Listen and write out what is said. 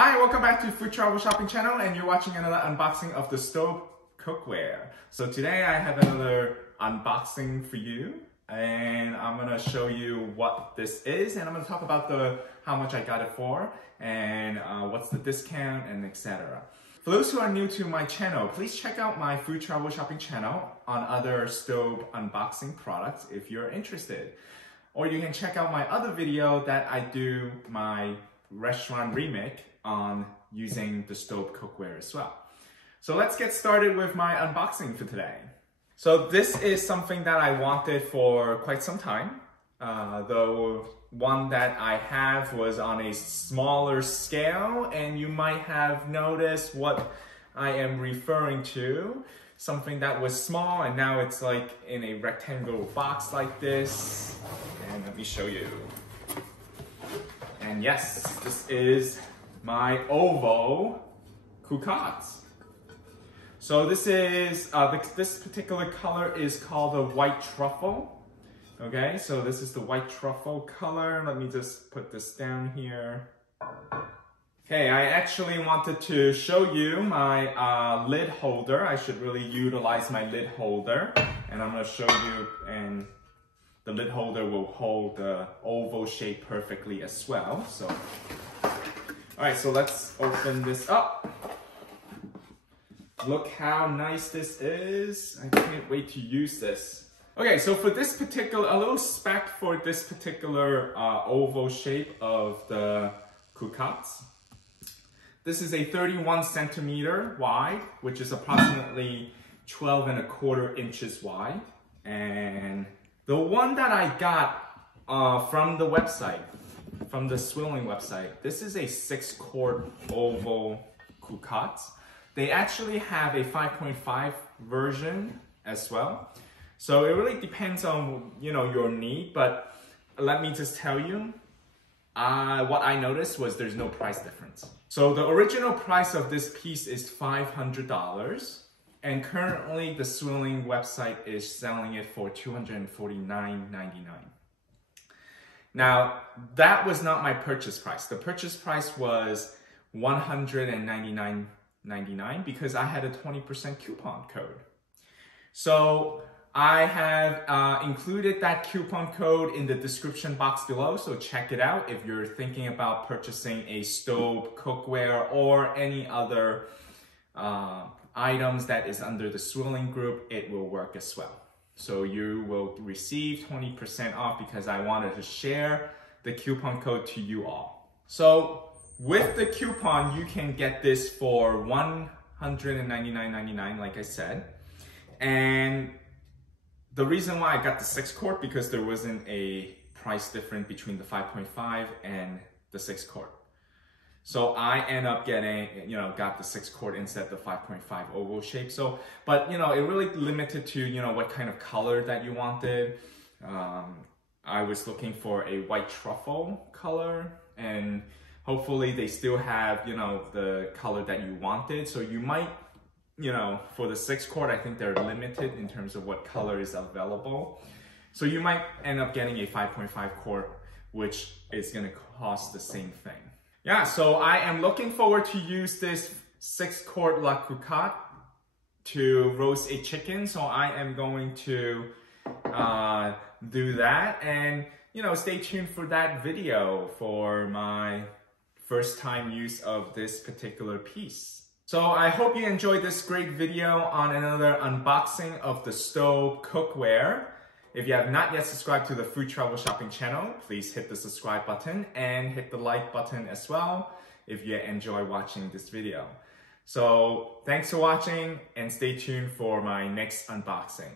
Hi, welcome back to Food Travel Shopping Channel, and you're watching another unboxing of the Staub cookware. So today I have another unboxing for you, and I'm gonna show you what this is, and I'm gonna talk about how much I got it for, and what's the discount, and etc. For those who are new to my channel, please check out my Food Travel Shopping channel on other Staub unboxing products if you're interested. Or you can check out my other video that I do my restaurant remake on using the Staub cookware as well. So let's get started with my unboxing for today. So this is something that I wanted for quite some time. The one that I have was on a smaller scale, and you might have noticed what I am referring to. Something that was small and now it's like in a rectangular box like this. And let me show you. And yes, this is my oval Cocotte. So this is, this particular color is called the white truffle. Okay, so this is the white truffle color. Let me just put this down here. Okay, I actually wanted to show you my lid holder. I should really utilize my lid holder. And I'm gonna show you, and the lid holder will hold the oval shape perfectly as well. So, all right, so let's open this up. Look how nice this is. I can't wait to use this. Okay, so for this particular, a little spec for this particular oval shape of the Cocotte. This is a 31 centimeter wide, which is approximately 12¼ inches wide. And the one that I got from the website, from the Swilling website, this is a 6-quart oval Cocotte. They actually have a 5.5 version as well. So it really depends on, your need, but let me just tell you, what I noticed was there's no price difference. So the original price of this piece is $500, and currently the Swilling website is selling it for $249.99. Now, that was not my purchase price. The purchase price was $199.99 because I had a 20% coupon code. So I have included that coupon code in the description box below, so check it out if you're thinking about purchasing a Staub cookware or any other items that is under the Swilling group. It will work as well. So you will receive 20% off because I wanted to share the coupon code to you all. So with the coupon, you can get this for $199.99, like I said. And the reason why I got the 6-quart, because there wasn't a price difference between the 5.5 and the 6-quart. So I end up getting, got the 6-quart instead of the 5.5 oval shape. So, but it really limited to, what kind of color that you wanted. I was looking for a white truffle color, and hopefully they still have, the color that you wanted. So you might, for the 6-quart, I think they're limited in terms of what color is available. So you might end up getting a 5.5 quart, which is gonna cost the same thing. Yeah, so I am looking forward to use this 6-quart La Cocotte to roast a chicken. So I am going to do that, and stay tuned for that video for my first time use of this particular piece. So I hope you enjoyed this great video on another unboxing of the Staub cookware. If you have not yet subscribed to the Food Travel Shopping channel, please hit the subscribe button and hit the like button as well if you enjoy watching this video. So thanks for watching, and stay tuned for my next unboxing.